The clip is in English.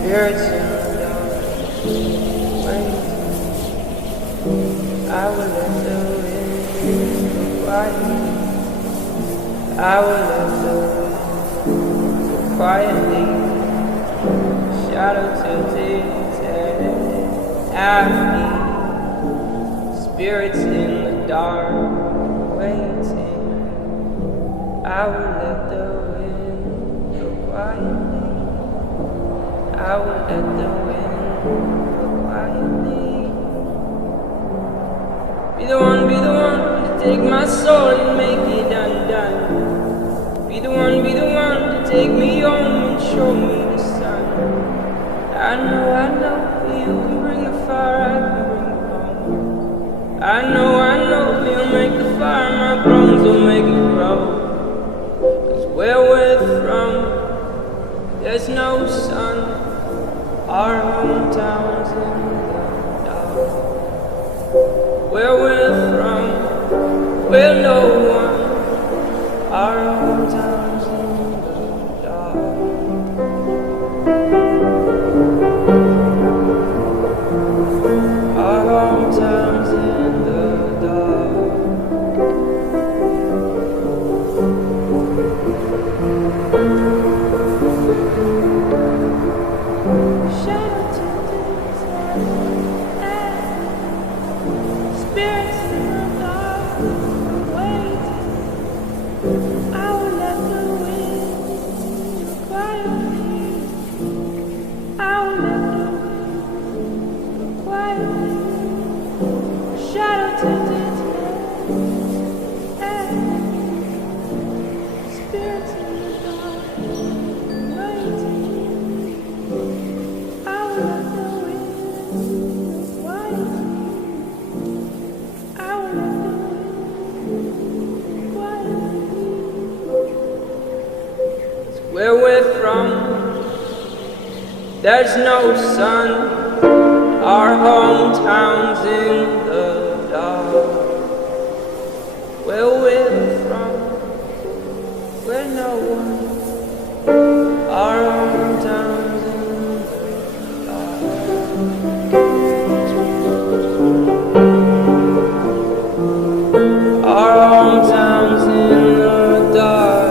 Spirits in the dark, waiting. I will let the wind go quietly. I will let the wind go quietly. Shadow tilted at me. Spirits in the dark, waiting. I will let the wind go quietly. I will let the wind go quietly. Be the one to take my soul and make it undone. Be the one to take me home and show me the sun. I know, you can bring the fire, I can bring the bone. I know, you'll make the fire, my bones will make it grow. 'Cause where we're from, there's no sun. Our hometown's in the dark. Where we're from, we're no one. Our hometown's in the dark. Our hometown's in the dark. Shadow tilted spirits in the dark, waiting. I will let the wind go quietly. I will let the wind go quietly. Shadow tilted spirits in the dark, waiting. I will let the wind go quietly. I will let the wind quietly. It's where we're from, there's no sun. Our hometown's in the dark. Where we're from, we're no one. Our hometown's in the dark. Our hometown's in the dark.